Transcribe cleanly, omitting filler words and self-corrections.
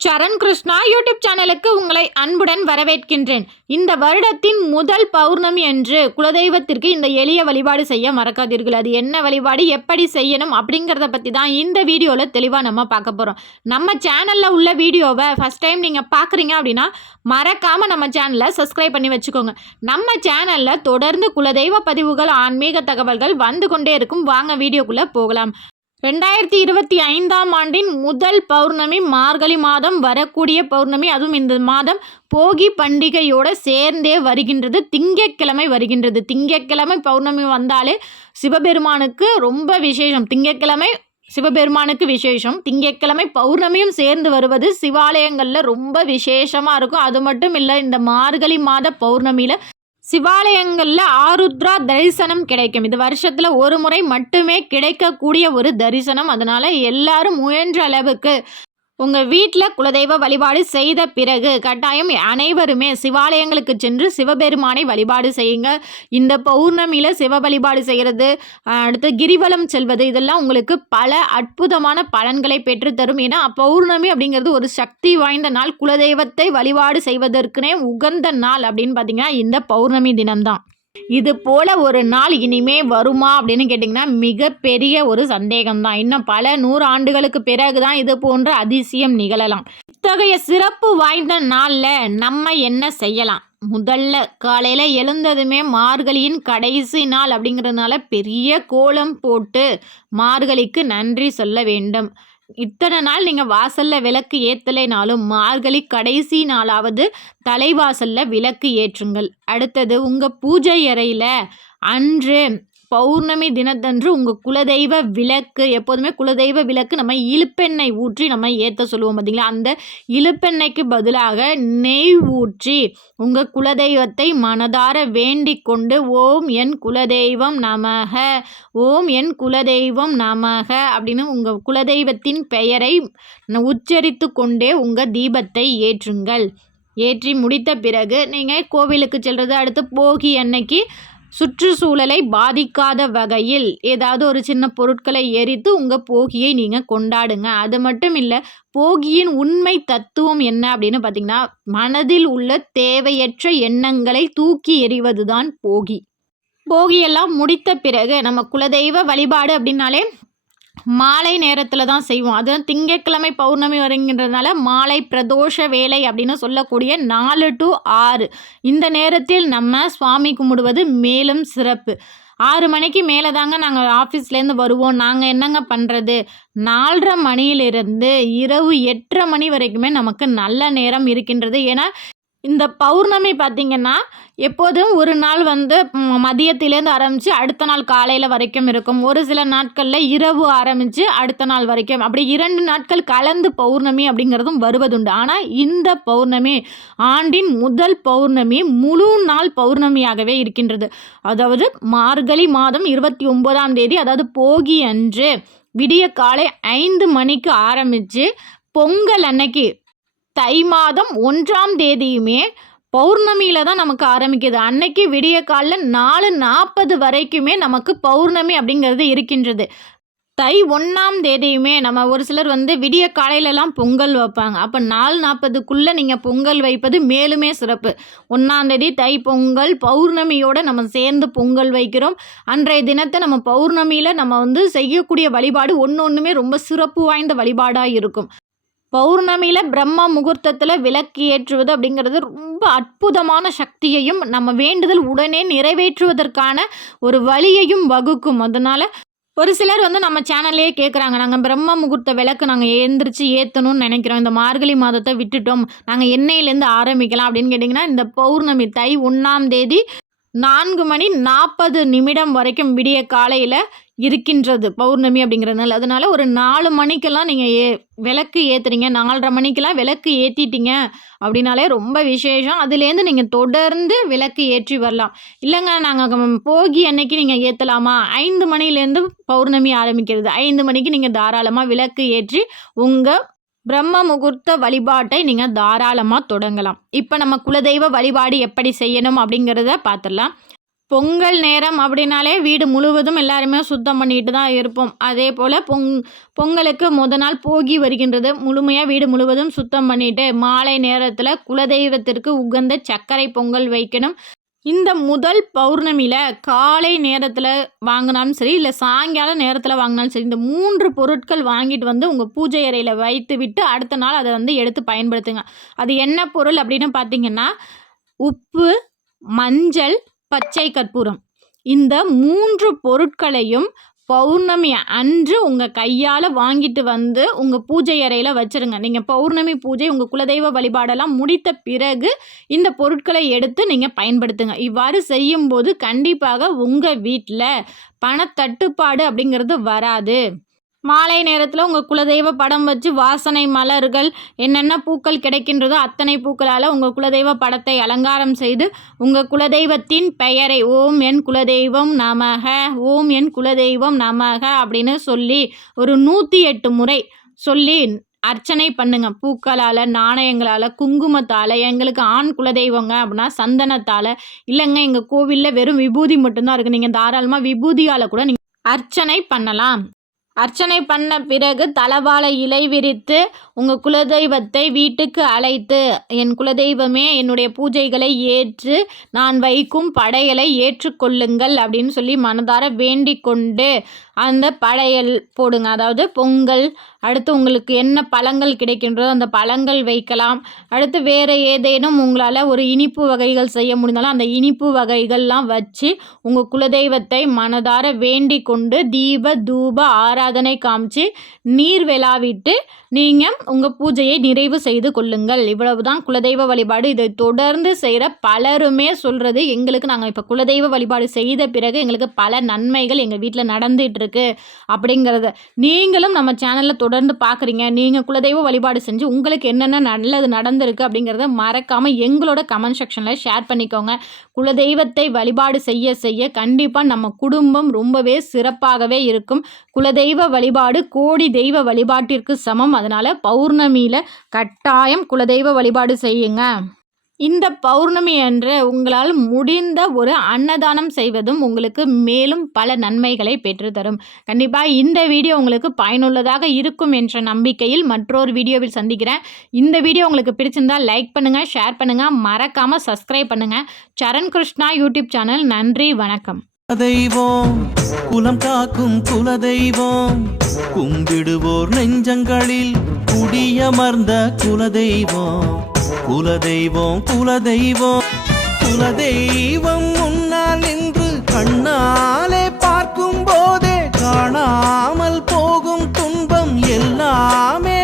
சரண் Krishna YouTube சேனலுக்கு உங்களை அன்புடன் வரவேற்கின்றேன். இந்த வருடத்தின் முதல் பௌர்ணமி அன்று குலதெய்வத்திற்கு இந்த எளிய வழிபாடு செய்ய மறக்காதீர்கள். அது என்ன வழிபாடு, எப்படி செய்யணும் அப்படிங்கிறத பற்றி தான் இந்த வீடியோவில் தெளிவாக நம்ம பார்க்க போகிறோம். நம்ம சேனலில் உள்ள வீடியோவை ஃபஸ்ட் டைம் நீங்கள் பார்க்குறீங்க அப்படின்னா மறக்காமல் நம்ம சேனலை சப்ஸ்கிரைப் பண்ணி வச்சுக்கோங்க. நம்ம சேனலில் தொடர்ந்து குலதெய்வ பதிவுகள், ஆன்மீக தகவல்கள் வந்து கொண்டே இருக்கும். வாங்க வீடியோக்குள்ளே போகலாம். 2025ஆம் ஆண்டின் முதல் பௌர்ணமி மார்கழி மாதம் வரக்கூடிய பௌர்ணமி. அதுவும் இந்த மாதம் போகி பண்டிகையோடு சேர்ந்தே வருகின்றது. திங்கட்கிழமை வருகின்றது. திங்கட்கிழமை பௌர்ணமி வந்தாலே சிவபெருமானுக்கு ரொம்ப விசேஷம். திங்கட்கிழமை சிவபெருமானுக்கு விசேஷம். திங்கட்கிழமை பௌர்ணமியும் சேர்ந்து வருவது சிவாலயங்களில் ரொம்ப விசேஷமாக இருக்கும். அது மட்டும் இல்லை, இந்த மார்கழி மாத பௌர்ணமியில் சிவாலயங்களில் ஆருத்ரா தரிசனம் கிடைக்கும். இது வருஷத்தில் ஒரு முறை மட்டுமே கிடைக்கக்கூடிய ஒரு தரிசனம். அதனால் எல்லாரும் முயன்ற அளவுக்கு உங்கள் வீட்டில் குலதெய்வ வழிபாடு செய்த பிறகு கட்டாயம் அனைவருமே சிவாலயங்களுக்கு சென்று சிவபெருமானை வழிபாடு செய்யுங்க. இந்த பௌர்ணமியில் சிவ வழிபாடு செய்கிறது, அடுத்து கிரிவலம் செல்வது, இதெல்லாம் உங்களுக்கு பல அற்புதமான பலன்களை பெற்றுத்தரும். ஏன்னா பௌர்ணமி அப்படிங்கிறது ஒரு சக்தி வாய்ந்த நாள். குலதெய்வத்தை வழிபாடு செய்வதற்குனே உகந்த நாள் அப்படின்னு பார்த்தீங்கன்னா இந்த பௌர்ணமி தினம்தான். இது போல ஒரு நாள் இனிமே வருமா அப்படின்னு கேட்டிங்கன்னா மிகப்பெரிய ஒரு சந்தேகம்தான். இன்னும் பல 100 ஆண்டுகளுக்கு பிறகுதான் இது போன்ற அதிசயம் நிகழலாம். இத்தகைய சிறப்பு வாய்ந்த நாளில் நம்ம என்ன செய்யலாம்? முதல்ல காலையில் எழுந்ததுமே மார்கழியின் கடைசி நாள் அப்படிங்கிறதுனால பெரிய கோலம் போட்டு மார்கழிக்கு நன்றி சொல்ல வேண்டும். இத்தனை நாள் நீங்கள் வாசலில் விளக்கு ஏற்றலைனாலும் மார்கழி கடைசி நாளாவது தலைவாசலில் விளக்கு ஏற்றுங்கள். அடுத்தது உங்கள் பூஜை அறையில் அன்று பௌர்ணமி தினத்தன்று உங்கள் குலதெய்வ விளக்கு, எப்போதுமே குலதெய்வ விளக்கு நம்ம இழுப்பெண்ணெய் ஊற்றி நம்ம ஏற்ற சொல்லுவோம் பார்த்தீங்களா, அந்த இழுப்பெண்ணெய்க்கு பதிலாக நெய் ஊற்றி உங்கள் குலதெய்வத்தை மனதார வேண்டிக் கொண்டு ஓம் என் குலதெய்வம் நமக, ஓம் என் குலதெய்வம் நமக அப்படின்னு உங்கள் குலதெய்வத்தின் பெயரை உச்சரித்து கொண்டே உங்கள் தீபத்தை ஏற்றுங்கள். ஏற்றி முடித்த பிறகு நீங்கள் கோவிலுக்கு செல்வது. அடுத்து போகி அன்னைக்கு சுற்றுச்சூழலை பாதிக்காத வகையில் ஏதாவது ஒரு சின்ன பொருட்களை எரித்து உங்கள் போகியை நீங்கள் கொண்டாடுங்க. அது மட்டும் இல்லை, போகியின் உண்மை தத்துவம் என்ன அப்படின்னு பார்த்தீங்கன்னா மனதில் உள்ள தேவையற்ற எண்ணங்களை தூக்கி எறிவது தான் போகி. போகியெல்லாம் முடித்த பிறகு நம்ம குலதெய்வ வழிபாடு அப்படின்னாலே மாலை நேரத்தில் தான் செய்வோம். அதுவும் திங்கட்கிழமை பௌர்ணமி வருகின்றதுனால மாலை பிரதோஷ வேலை அப்படின்னு சொல்லக்கூடிய 4 to 6 இந்த நேரத்தில் நம்ம சுவாமி கும்பிடுவது மேலும் சிறப்பு. 6 மணிக்கு மேலே தாங்க நாங்கள் ஆஃபீஸ்லேருந்து வருவோம். நாங்கள் என்னங்க பண்ணுறது? 4:30 மணியிலிருந்து இரவு 8:30 மணி வரைக்குமே நமக்கு நல்ல நேரம் இருக்கின்றது. ஏன்னா இந்த பௌர்ணமி பார்த்திங்கன்னா எப்போதும் ஒரு நாள் மதியத்திலேருந்து ஆரம்பித்து அடுத்த நாள் காலையில் வரைக்கும் இருக்கும். ஒரு சில நாட்களில் இரவு ஆரம்பித்து அடுத்த நாள் வரைக்கும், அப்படி 2 நாட்கள் கலந்து பௌர்ணமி அப்படிங்கிறதும் வருவதுண்டு. ஆனால் இந்த பௌர்ணமி ஆண்டின் முதல் பௌர்ணமி முழு நாள் பௌர்ணமியாகவே இருக்கின்றது. அதாவது மார்கழி மாதம் 29ஆம் தேதி, அதாவது போகி அன்று விடிய காலை 5 மணிக்கு ஆரம்பித்து பொங்கல் அன்னைக்கு தை மாதம் 1ஆம் தேதியுமே பௌர்ணமியில் தான் நமக்கு ஆரம்பிக்குது. அன்னைக்கு விடிய காலில் 4:40 வரைக்குமே நமக்கு பௌர்ணமி அப்படிங்கிறது இருக்கின்றது. தை 1ஆம் தேதியுமே நம்ம ஒரு சிலர் விடிய காலையிலலாம் பொங்கல் வைப்பாங்க. அப்போ 4:40க்குள்ளே நீங்கள் பொங்கல் வைப்பது மேலுமே சிறப்பு. 1ஆம் தேதி தை பொங்கல் பௌர்ணமியோடு நம்ம சேர்ந்து பொங்கல் வைக்கிறோம். அன்றைய தினத்தை நம்ம பௌர்ணமியில் நம்ம செய்யக்கூடிய வழிபாடு ஒன்றுமே ரொம்ப சிறப்பு வாய்ந்த வழிபாடாக இருக்கும். பௌர்ணமியில் பிரம்ம முகூர்த்தத்தில் விளக்கு ஏற்றுவது அப்படிங்கிறது ரொம்ப அற்புதமான சக்தியையும் நம்ம வேண்டுதல் உடனே நிறைவேற்றுவதற்கான ஒரு வழியையும் வகுக்கும். அதனால் ஒரு சிலர் நம்ம சேனல்லையே கேட்குறாங்க, நாங்கள் பிரம்ம முகூர்த்த விளக்கு நாங்கள் எழுந்திரிச்சு ஏற்றணும்னு நினைக்கிறோம், இந்த மார்கழி மாதத்தை விட்டுட்டோம், நாங்கள் எண்ணெயிலேருந்து ஆரம்பிக்கலாம் அப்படின்னு கேட்டிங்கன்னா இந்த பௌர்ணமி தை 1ஆம் தேதி 4:40 வரைக்கும் விடிய காலையில் இருக்கின்றது பௌர்ணமி அப்படிங்கிறதுனால. அதனால் ஒரு 4 மணிக்கெல்லாம் நீங்கள் விளக்கு ஏற்றுறீங்க, 4:30 மணிக்கெல்லாம் விளக்கு ஏற்றிட்டீங்க அப்படின்னாலே ரொம்ப விசேஷம். அதுலேருந்து நீங்கள் தொடர்ந்து விளக்கு ஏற்றி வரலாம். இல்லைங்க நாங்கள் போகி அன்னைக்கு நீங்கள் ஏற்றலாமா? 5 மணிலேருந்து பௌர்ணமி ஆரம்பிக்கிறது. 5 மணிக்கு நீங்கள் தாராளமாக விளக்கு ஏற்றி உங்கள் பிரம்ம முகூர்த்த வழிபாட்டை நீங்கள் தாராளமாக தொடங்கலாம். இப்போ நம்ம குலதெய்வ வழிபாடு எப்படி செய்யணும் அப்படிங்கிறத பார்த்துடலாம். பொங்கல் நேரம் அப்படின்னாலே வீடு முழுவதும் எல்லாருமே சுத்தம் பண்ணிட்டு தான் இருப்போம். அதே போல் பொங்கலுக்கு நாள் போகி வருகின்றது. முழுமையாக வீடு முழுவதும் சுத்தம் பண்ணிட்டு மாலை நேரத்தில் குலதெய்வத்திற்கு உகந்த சர்க்கரை பொங்கல் வைக்கணும். இந்த முதல் பௌர்ணமியில் காலை நேரத்தில் வாங்கினாலும் சரி, இல்லை சாயங்கால நேரத்தில் வாங்கினாலும் சரி, இந்த 3 பொருட்கள் வாங்கிட்டு வந்து உங்கள் பூஜை அறையில் வைத்து விட்டு அடுத்த நாள் அதை வந்து எடுத்து பயன்படுத்துங்க. அது என்ன பொருள் அப்படின்னு பார்த்தீங்கன்னா, உப்பு, மஞ்சள், பச்சை கற்பூரம். இந்த 3 பொருட்களையும் பௌர்ணமி அன்று உங்கள் கையால் வாங்கிட்டு வந்து உங்கள் பூஜை அறையில் வச்சுருங்க. நீங்கள் பௌர்ணமி பூஜை உங்கள் குலதெய்வ வழிபாடெல்லாம் முடித்த பிறகு இந்த பொருட்களை எடுத்து நீங்கள் பயன்படுத்துங்க. இவ்வாறு செய்யும்போது கண்டிப்பாக உங்கள் வீட்டில் பணத்தட்டுப்பாடு அப்படிங்கிறது வராது. மாலை நேரத்தில் உங்கள் குலதெய்வ படம் வச்சு வாசனை மலர்கள் என்னென்ன பூக்கள் கிடைக்கின்றதோ அத்தனை பூக்களால் உங்கள் குலதெய்வ படத்தை அலங்காரம் செய்து உங்கள் குலதெய்வத்தின் பெயரை ஓம் என் குலதெய்வம் நமக, ஓம் என் குலதெய்வம் நமக அப்படின்னு சொல்லி ஒரு 108 முறை சொல்லி அர்ச்சனை பண்ணுங்க. பூக்களால், நாணயங்களால், குங்குமத்தால், எங்களுக்கு ஆண் குலதெய்வங்க அப்படின்னா சந்தனத்தால், இல்லைங்க எங்கள் கோவிலில் வெறும் விபூதி மட்டும்தான் இருக்குது, நீங்கள் தாராளமாக விபூதியால் கூட நீங்கள் அர்ச்சனை பண்ணலாம். அர்ச்சனை பண்ண பிறகு தலவாழை இலை விரித்து உங்கள் குலதெய்வத்தை வீட்டுக்கு அழைத்து, என் குலதெய்வமே என்னுடைய பூஜைகளை ஏற்று நான் வைக்கும் படையலை ஏற்றுக்கொள்ளுங்கள் அப்படின்னு சொல்லி மனதார வேண்டிக் கொண்டு அந்த படையல் போடுங்க. அதாவது பொங்கல், அடுத்து உங்களுக்கு என்ன பழங்கள் கிடைக்கின்றதோ அந்த பழங்கள் வைக்கலாம். அடுத்து வேறு ஏதேனும் உங்களால் ஒரு இனிப்பு வகைகள் செய்ய முடிந்தாலும் அந்த இனிப்பு வகைகள்லாம் வச்சு உங்கள் குலதெய்வத்தை மனதார வேண்டிக் கொண்டு தீப தூப ஆராதனை காமிச்சு நீர் விளாவிட்டு நீங்கள் உங்கள் பூஜையை நிறைவு செய்து கொள்ளுங்கள். இவ்வளவுதான் குலதெய்வ வழிபாடு. இதை தொடர்ந்து செய்கிற பலருமே சொல்கிறது, எங்களுக்கு நாங்கள் இப்போ குலதெய்வ வழிபாடு செய்த பிறகு எங்களுக்கு பல நன்மைகள் எங்கள் வீட்டில் நடந்துகிட்டு இருக்கு அப்படிங்கிறத. நீங்களும் நம்ம சேனலில் தொடர்ந்து பார்க்குறீங்க, நீங்கள் குலதெய்வ வழிபாடு செஞ்சு உங்களுக்கு என்னென்ன நல்லது நடந்திருக்கு அப்படிங்கிறத மறக்காமல் எங்களோட கமெண்ட் செக்ஷனில் ஷேர் பண்ணிக்கோங்க. குலதெய்வத்தை வழிபாடு செய்ய செய்ய கண்டிப்பாக நம்ம குடும்பம் ரொம்பவே சிறப்பாகவே இருக்கும். குலதெய்வ வழிபாடு கோடி தெய்வ வழிபாட்டிற்கு சமம். அதனால் பௌர்ணமியில் கட்டாயம் குலதெய்வ வழிபாடு செய்யுங்க. இந்த பௌர்ணமி அன்று உங்களால் முடிந்த ஒரு அன்னதானம் செய்வதும் உங்களுக்கு மேலும் பல நன்மைகளை பெற்றுத்தரும். கண்டிப்பாக இந்த வீடியோ உங்களுக்கு பயனுள்ளதாக இருக்கும் என்ற நம்பிக்கையில் மற்றொரு வீடியோவில் சந்திக்கிறேன். இந்த வீடியோ உங்களுக்கு பிடிச்சிருந்தால் லைக் பண்ணுங்கள், ஷேர் பண்ணுங்கள், மறக்காமல் சப்ஸ்கிரைப் பண்ணுங்கள். சரண் கிருஷ்ணா யூடியூப் சேனல். நன்றி, வணக்கம். குலதெய்வம் குலம் காக்கும் குலதெய்வம், கும்பிடுவோர் நெஞ்சங்களில் குடியமர்ந்த குலதெய்வம். குலதெய்வம் குலதெய்வம் குலதெய்வம் முன்னால் நின்று கண்ணாலே பார்க்கும் போதே காணாமல் போகும் துன்பம் எல்லாமே